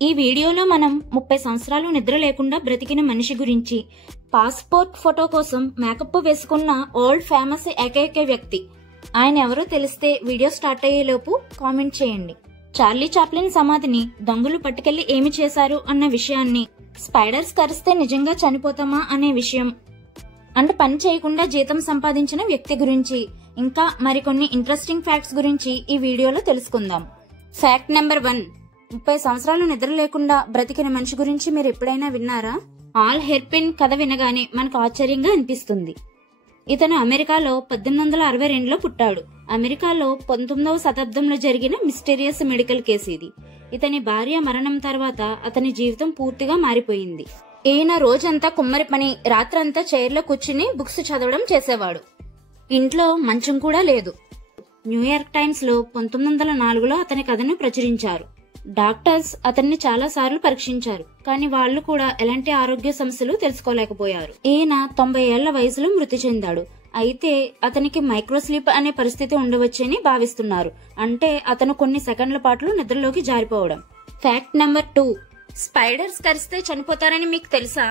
ఈ వీడియోలో మనం 30 సంవత్సరాలు నిద్ర లేకుండా బ్రతికిన మనిషి గురించి, పాస్పోర్ట్ ఫోటో కోసం మేకప్ వేసుకున్న ఓల్డ్ ఫేమస్ ఏకైక వ్యక్తి ఆయన ఎవరో తెలిస్తే వీడియో స్టార్ట్ అయ్యేలోపు కామెంట్ చేయండి. చార్లీ చాప్లిన్ సమాధిని దొంగలు పట్టుకెళ్లి ఏమి చేశారు అన్న విషయాన్ని, స్పైడర్స్ కరిస్తే నిజంగా చనిపోతామా అనే విషయం, అండ్ పని చేయకుండా జీతం సంపాదించిన వ్యక్తి గురించి, ఇంకా మరికొన్ని ఇంట్రెస్టింగ్ ఫ్యాక్ట్స్ గురించి ఈ వీడియోలో తెలుసుకుందాం. Fact number 1. 30 సంవత్సరాలు నిద్ర లేకుండా బ్రతికిన మనిషి గురించి మీరు ఎప్పుడైనా విన్నారా? ఆల్ హెర్పిన్ కథ వినగానే మనకు ఆశ్చర్యంగా అనిపిస్తుంది. ఇతను అమెరికాలో 1862లో పుట్టాడు. అమెరికాలో 19వ శతాబ్దంలో జరిగిన మిస్టీరియస్ మెడికల్ కేసు ఇది. ఇతని భార్య మరణం తర్వాత అతని జీవితం పూర్తిగా మారిపోయింది. ఈయన రోజంతా కుమ్మరి పని, రాత్రంతా చైర్లో కూర్చుని బుక్స్ చదవడం చేసేవాడు. ఇంట్లో మంచం కూడా లేదు. న్యూయార్క్ టైమ్స్ లో 1904లో అతని కథను ప్రచురించారు. డాక్టర్స్ అతన్ని చాలా సార్లు పరీక్షించారు, కానీ వాళ్లు కూడా ఎలాంటి ఆరోగ్య సమస్యలు తెలుసుకోలేకపోయారు. ఈయన 90 ఏళ్ల వయసులో మృతి చెందాడు. అయితే అతనికి మైక్రోస్లీప్ అనే పరిస్థితి ఉండవచ్చని భావిస్తున్నారు. అంటే అతను కొన్ని సెకండ్ల పాటు నిద్రలోకి జారిపోవడం. Fact number 2. స్పైడర్స్ కరిస్తే చనిపోతారని మీకు తెలుసా?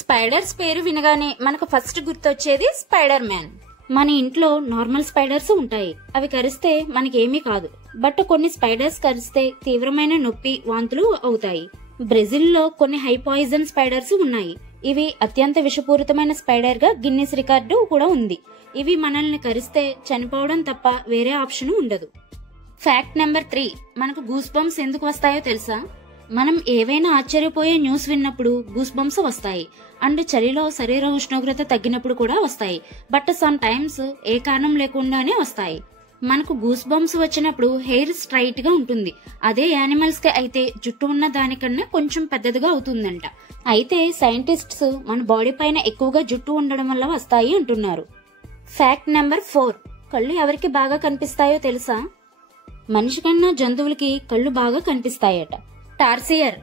స్పైడర్స్ పేరు వినగానే మనకు ఫస్ట్ గుర్తొచ్చేది స్పైడర్ మ్యాన్. మన ఇంట్లో నార్మల్ స్పైడర్స్ ఉంటాయి. అవి కరిస్తే మనకేమీ కాదు. బట్ కొన్ని స్పైడర్స్ కరిస్తే తీవ్రమైన నొప్పి, వాంతులు అవుతాయి. బ్రెజిల్లో కొన్ని హై పాయిజన్ స్పైడర్స్ ఉన్నాయి. ఇవి అత్యంత విషపూరితమైన స్పైడర్ గా గిన్నిస్ రికార్డు కూడా ఉంది. ఇవి మనల్ని కరిస్తే చనిపోవడం తప్ప వేరే ఆప్షన్ ఉండదు. Fact number 3. మనకు గూస్ బంప్స్ ఎందుకు వస్తాయో తెలుసా? మనం ఏవైనా ఆశ్చర్యపోయే న్యూస్ విన్నప్పుడు గూస్ బంప్స్ వస్తాయి. అండ్ చలిలో శరీర ఉష్ణోగ్రత తగ్గినప్పుడు కూడా వస్తాయి. బట్ సమ్ టైమ్స్ ఏ కారణం లేకుండానే వస్తాయి. మనకు గూస్ బంప్స్ వచ్చినప్పుడు హెయిర్ స్ట్రైట్ గా ఉంటుంది. అదే యానిమల్స్ కి అయితే జుట్టు ఉన్న దానికన్నా కొంచెం పెద్దదిగా అవుతుందంట. అయితే సైంటిస్ట్స్ మన బాడీ పైన ఎక్కువగా జుట్టు ఉండడం వల్ల వస్తాయి అంటున్నారు. Fact number 4. కళ్ళు ఎవరికి బాగా కనిపిస్తాయో తెలుసా? మనిషి కన్నా జంతువులకి కళ్ళు బాగా కనిపిస్తాయట. టార్సియర్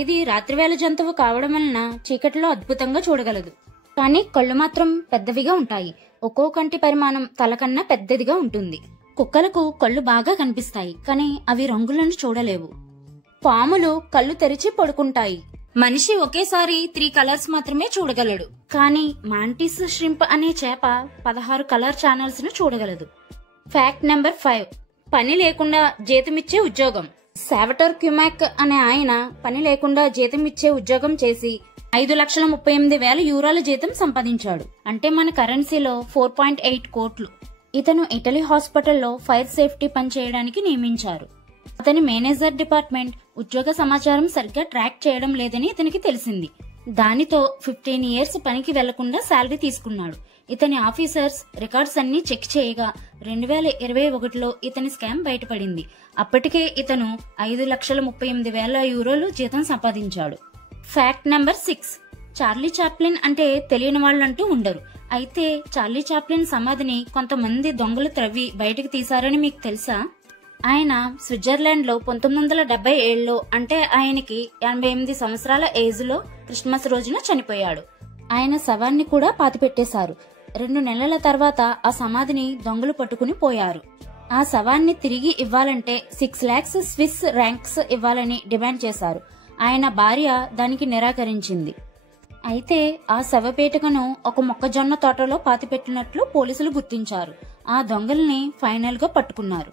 ఇది రాత్రివేళ జంతువు కావడం వలన చీకటిలో అద్భుతంగా చూడగలదు. కానీ కళ్ళు మాత్రం పెద్దవిగా ఉంటాయి. ఒక్కో కంటి పరిమాణం తల కన్నా పెద్దదిగా ఉంటుంది. కుక్కలకు కళ్ళు బాగా కనిపిస్తాయి, కానీ అవి రంగులను చూడలేవు. పాములు కళ్ళు తెరిచి పడుకుంటాయి. మనిషి ఒకేసారి 3 కలర్స్ మాత్రమే చూడగలడు. కానీ మాంటిస్ ష్రింప్ అనే చేప 16 కలర్ ఛానల్స్ ను చూడగలదు. Fact number 5. పని లేకుండా జీతమిచ్చే ఉద్యోగం. సావటర్ క్యుమాక్ అనే ఆయన పని లేకుండా జీతం ఇచ్చే ఉద్యోగం చేసి 5,38,000 యూరోల జీతం సంపాదించాడు. అంటే మన కరెన్సీలో 4.8 కోట్లు. ఇతను ఇటలీ హాస్పిటల్లో ఫైర్ సేఫ్టీ పని చేయడానికి నియమించారు. అతని మేనేజర్ డిపార్ట్మెంట్ ఉద్యోగ సమాచారం సరిగ్గా ట్రాక్ చేయడం లేదని ఇతనికి తెలిసింది. దానితో 15 ఇయర్స్ పనికి వెళ్లకుండా శాలరీ తీసుకున్నాడు. ఇతని ఆఫీసర్స్ రికార్డ్స్ అన్ని చెక్ చేయగా 2021లో ఇతని స్కామ్ బయటపడింది. అప్పటికే ఇతను 5,38,000 యూరోలు జీతం సంపాదించాడు. Fact number 6. చార్లీ చాప్లిన్ అంటే తెలియని వాళ్ళంటూ ఉండరు. అయితే చార్లీ చాప్లిన్ సమాధిని కొంతమంది దొంగలు త్రవ్వి బయటకు తీశారని మీకు తెలుసా? ఆయన స్విట్జర్లాండ్ లో 1977లో, అంటే ఆయనకి 88 సంవత్సరాల ఏజ్ లో క్రిస్మస్ రోజున చనిపోయాడు. ఆయన శవాన్ని కూడా పాతిపెట్టేశారు. 2 నెలల తర్వాత ఆ సమాధిని దొంగలు పట్టుకుని పోయారు. ఆ శవాన్ని తిరిగి ఇవ్వాలంటే 6 lakhs స్విస్ ర్యాంక్స్ ఇవ్వాలని డిమాండ్ చేశారు. ఆయన భార్య దానికి నిరాకరించింది. అయితే ఆ శవపేటికను ఒక మొక్కజొన్న తోటలో పాతిపెట్టినట్లు పోలీసులు గుర్తించారు. ఆ దొంగల్ని ఫైనల్ గా పట్టుకున్నారు.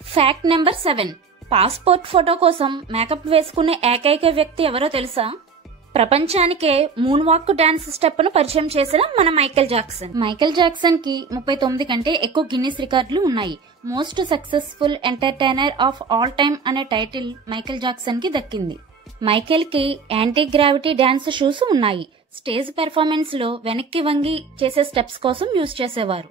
Fact number 7. పాస్పోర్ట్ ఫోటో కోసం మేకప్ వేసుకునే ఏకైక వ్యక్తి ఎవరో తెలుసా? ప్రపంచానికే మూన్ వాక్ డాన్స్ స్టెప్ ను పరిచయం చేసిన మన మైకేల్ జాక్సన్. మైకేల్ జాక్సన్ కి 39 కంటే ఎక్కువ గిన్నిస్ రికార్డులు ఉన్నాయి. Most successful entertainer of all time అనే టైటిల్ మైకేల్ జాక్సన్ కి దక్కింది. మైకేల్ కి యాంటీ గ్రావిటీ డాన్స్ షూస్ ఉన్నాయి. స్టేజ్ పెర్ఫార్మెన్స్ లో వెనక్కి వంగి చేసే స్టెప్స్ కోసం యూజ్ చేసేవారు.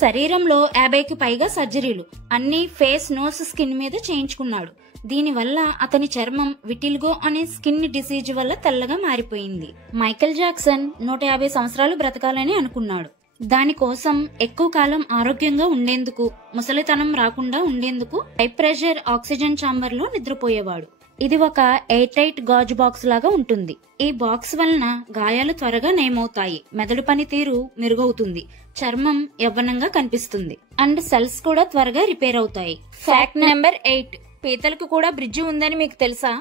శరీరంలో 50కి పైగా సర్జరీలు, అన్ని ఫేస్, నోస్, స్కిన్ మీద చేయించుకున్నాడు. దీనివల్ల అతని చర్మం విటిల్గో అనే స్కిన్ డిసీజ్ వల్ల తెల్లగా మారిపోయింది. మైకేల్ జాక్సన్ 150 సంవత్సరాలు బ్రతకాలని అనుకున్నాడు. దానికోసం ఎక్కువ కాలం ఆరోగ్యంగా ఉండేందుకు, ముసలితనం రాకుండా ఉండేందుకు హై ప్రెషర్ ఆక్సిజన్ ఛాంబర్ లో నిద్రపోయేవాడు. ఇది ఒక ఎయిర్ టైట్ గాజు బాక్స్ లాగా ఉంటుంది. ఈ బాక్స్ వలన గాయాలు త్వరగా నయమవుతాయి, మెదడు పనితీరు మెరుగవుతుంది, చర్మం యవ్వనంగా కనిపిస్తుంది, అండ్ సెల్స్ కూడా త్వరగా రిపేర్ అవుతాయి. Fact number 8. పీతలకు కూడా బ్రిడ్జి ఉందని మీకు తెలుసా?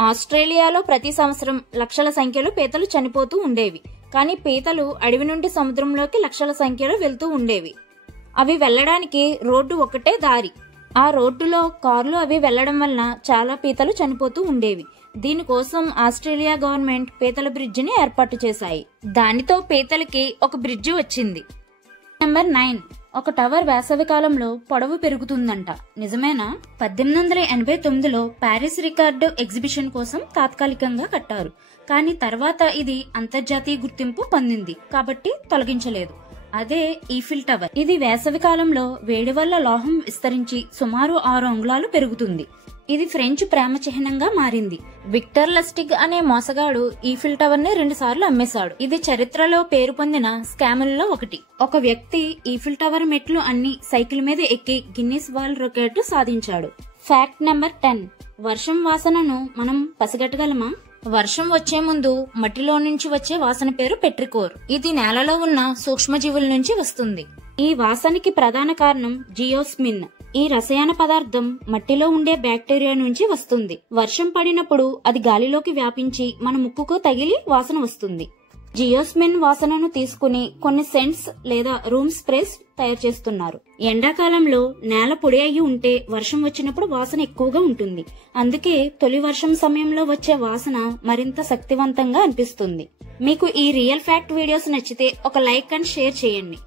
ఆస్ట్రేలియాలో ప్రతి సంవత్సరం లక్షల సంఖ్యలో పీతలు చనిపోతూ ఉండేవి. కానీ పీతలు అడవి నుండి సముద్రంలోకి లక్షల సంఖ్యలో వెళ్తూ ఉండేవి. అవి వెళ్లడానికి రోడ్డు ఒకటే దారి. ఆ రోడ్డులో కార్లు అవి వెళ్లడం వలన చాలా పీతలు చనిపోతూ ఉండేవి. దీనికోసం ఆస్ట్రేలియా గవర్నమెంట్ పీతల బ్రిడ్జిని ఏర్పాటు చేశాయి. దానితో పీతలకి ఒక బ్రిడ్జి వచ్చింది. నెంబర్ 9. ఒక టవర్ వేసవి కాలంలో పొడవు పెరుగుతుందంట. నిజమేనా? 1889లో ప్యారిస్ రికార్డు ఎగ్జిబిషన్ కోసం తాత్కాలికంగా కట్టారు. కానీ తర్వాత ఇది అంతర్జాతీయ గుర్తింపు పొందింది కాబట్టి తొలగించలేదు. అదే ఈఫిల్ టవర్. ఇది వేసవి కాలంలో వేడి వల్ల లోహం విస్తరించి సుమారు 6 అంగుళాలు పెరుగుతుంది. ఇది ఫ్రెంచ్ ప్రేమ చిహ్నంగా మారింది. విక్టర్ లస్టిగ్ అనే మోసగాడు ఈఫిల్ టవర్ ని 2 సార్లు అమ్మేశాడు. ఇది చరిత్రలో పేరు పొందిన స్కాములలో ఒకటి. ఒక వ్యక్తి ఈఫిల్ టవర్ మెట్లు అన్ని సైకిల్ మీద ఎక్కి గిన్నిస్ వరల్డ్ రికార్డు సాధించాడు. Fact number 10. వర్షం వాసనను మనం పసిగట్టగలమా? వర్షం వచ్చే ముందు మట్టిలో నుంచి వచ్చే వాసన పేరు పెట్రికోర్. ఇది నేలలో ఉన్న సూక్ష్మజీవుల నుంచి వస్తుంది. ఈ వాసనకి ప్రధాన కారణం జియోస్మిన్. ఈ రసాయన పదార్థం మట్టిలో ఉండే బ్యాక్టీరియా నుంచి వస్తుంది. వర్షం పడినప్పుడు అది గాలిలోకి వ్యాపించి మన ముక్కుకు తగిలి వాసన వస్తుంది. జియోస్మిన్ వాసనను తీసుకుని కొన్ని సెంట్స్ లేదా రూమ్ స్ప్రేస్ తయారు చేస్తున్నారు. ఎండాకాలంలో నేల పొడి అయి ఉంటే వర్షం వచ్చినప్పుడు వాసన ఎక్కువగా ఉంటుంది. అందుకే తొలి వర్షం సమయంలో వచ్చే వాసన మరింత శక్తివంతంగా అనిపిస్తుంది. మీకు ఈ రియల్ ఫ్యాక్ట్ వీడియోస్ నచ్చితే ఒక లైక్ అండ్ షేర్ చేయండి.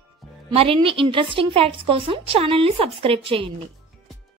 మరిన్ని ఇంట్రెస్టింగ్ ఫ్యాక్ట్స్ కోసం ఛానల్ ని సబ్స్క్రైబ్ చేయండి.